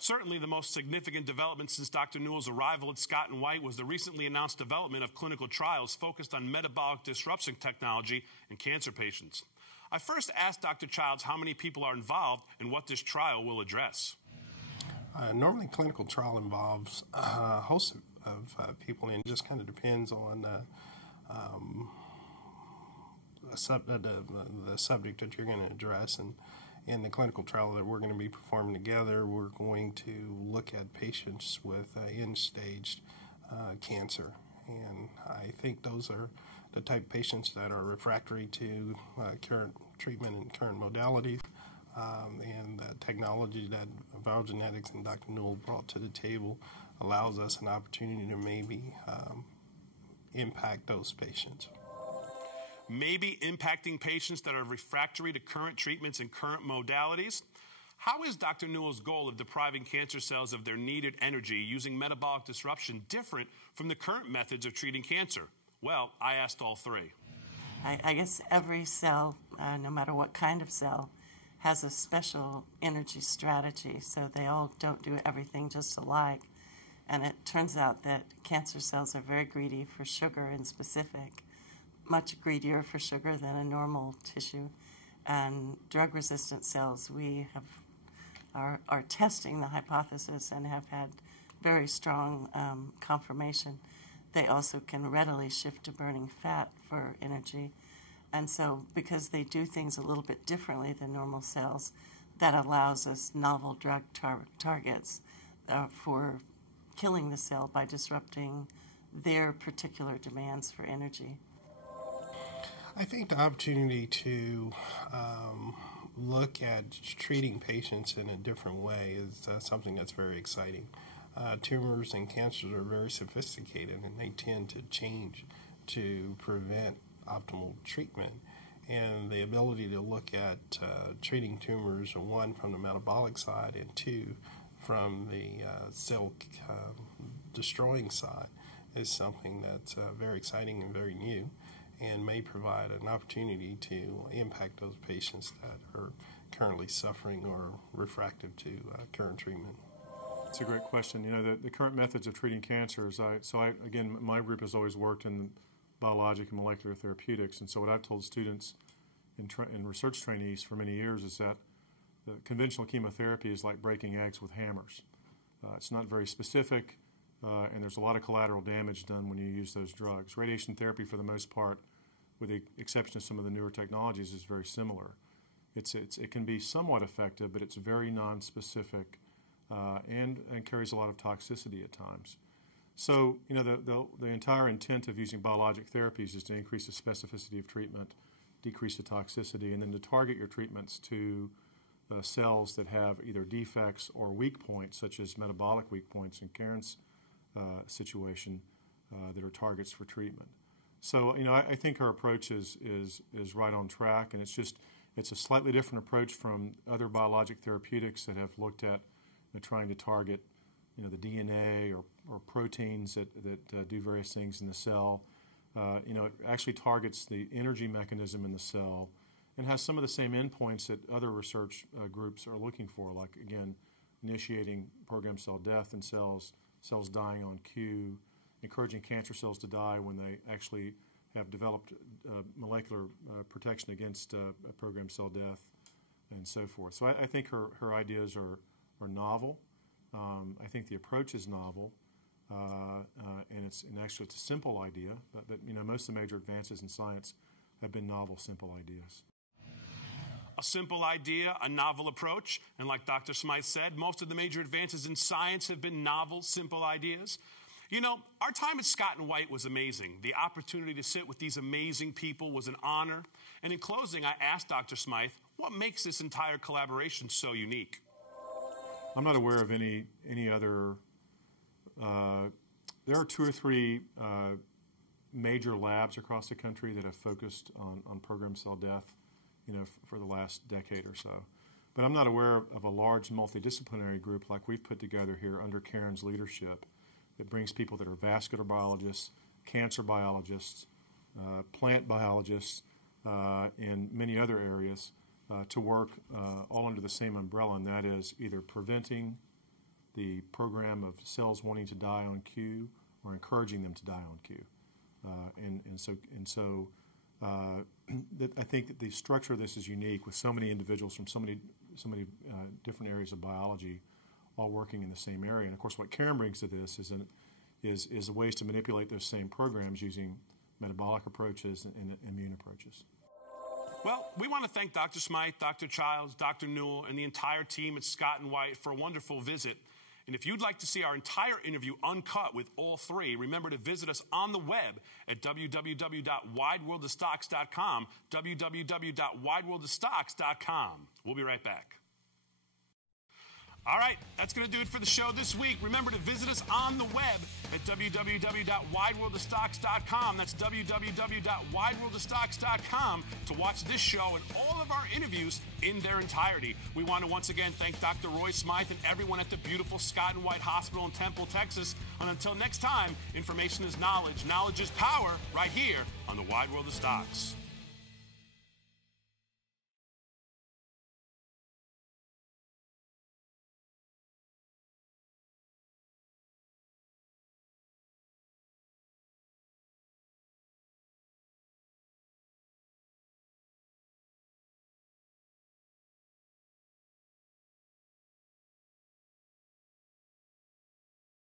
Certainly the most significant development since Dr. Newell's arrival at Scott & White was the recently announced development of clinical trials focused on metabolic disruption technology in cancer patients. I first asked Dr. Childs how many people are involved and what this trial will address. Normally, clinical trial involves a host of people, and it just kind of depends on the subject that you're going to address. And in the clinical trial that we're going to be performing together, we're going to look at patients with end-stage cancer. And I think those are the type of patients that are refractory to current treatment and current modalities. And the technology that Biogenetics and Dr. Newell brought to the table allows us an opportunity to maybe impact those patients. Maybe impacting patients that are refractory to current treatments and current modalities? How is Dr. Newell's goal of depriving cancer cells of their needed energy using metabolic disruption different from the current methods of treating cancer? Well, I asked all three. I guess every cell, no matter what kind of cell, has a special energy strategy, so they all don't do everything just alike. And it turns out that cancer cells are very greedy for sugar in specific, much greedier for sugar than a normal tissue. And drug-resistant cells, we are testing the hypothesis and have had very strong confirmation. They also can readily shift to burning fat for energy. And so because they do things a little bit differently than normal cells, that allows us novel drug targets for killing the cell by disrupting their particular demands for energy. I think the opportunity to look at treating patients in a different way is something that's very exciting. Tumors and cancers are very sophisticated, and they tend to change to prevent optimal treatment. And the ability to look at treating tumors, one, from the metabolic side, and two, from the cell destroying side, is something that's very exciting and very new, and may provide an opportunity to impact those patients that are currently suffering or refractive to current treatment. That's a great question. You know, the current methods of treating cancers, again, my group has always worked in biologic and molecular therapeutics, and so what I've told students and research trainees for many years is that the conventional chemotherapy is like breaking eggs with hammers. It's not very specific, and there's a lot of collateral damage done when you use those drugs. Radiation therapy, for the most part, with the exception of some of the newer technologies, is very similar. It can be somewhat effective, but it's very nonspecific and carries a lot of toxicity at times. So, you know, the entire intent of using biologic therapies is to increase the specificity of treatment, decrease the toxicity, and then to target your treatments to cells that have either defects or weak points, such as metabolic weak points in Karen's situation, that are targets for treatment. So, you know, I think our approach is right on track, and it's a slightly different approach from other biologic therapeutics that have looked at trying to target, you know, the DNA or proteins that do various things in the cell. You know, it actually targets the energy mechanism in the cell and has some of the same endpoints that other research groups are looking for, like, again, initiating programmed cell death in cells, cells dying on cue, encouraging cancer cells to die when they actually have developed molecular protection against programmed cell death, and so forth. So I think her ideas are novel. I think the approach is novel, and actually it's a simple idea. But you know, most of the major advances in science have been novel, simple ideas. A simple idea, a novel approach, and like Dr. Smythe said, most of the major advances in science have been novel, simple ideas. You know, our time at Scott & White was amazing. The opportunity to sit with these amazing people was an honor. And in closing, I asked Dr. Smythe, what makes this entire collaboration so unique? I'm not aware of any other. There are 2 or 3 major labs across the country that have focused on programmed cell death, you know, for the last decade or so. But I'm not aware of a large multidisciplinary group like we've put together here under Karen's leadership that brings people that are vascular biologists, cancer biologists, plant biologists, and many other areas to work all under the same umbrella, and that is either preventing the program of cells wanting to die on cue or encouraging them to die on cue. I think that the structure of this is unique with so many individuals from so many different areas of biology all working in the same area. And of course, what Karen brings to this is ways to manipulate those same programs using metabolic approaches and immune approaches. Well, we want to thank Dr. Smythe, Dr. Childs, Dr. Newell, and the entire team at Scott & White for a wonderful visit. And if you'd like to see our entire interview uncut with all three, remember to visit us on the web at www.wideworldofstocks.com, www.wideworldofstocks.com. We'll be right back. All right, that's going to do it for the show this week. Remember to visit us on the web at www.wideworldofstocks.com. That's www.wideworldofstocks.com to watch this show and all of our interviews in their entirety. We want to once again thank Dr. Roy Smythe and everyone at the beautiful Scott & White Hospital in Temple, Texas. And until next time, information is knowledge. Knowledge is power right here on the Wide World of Stocks.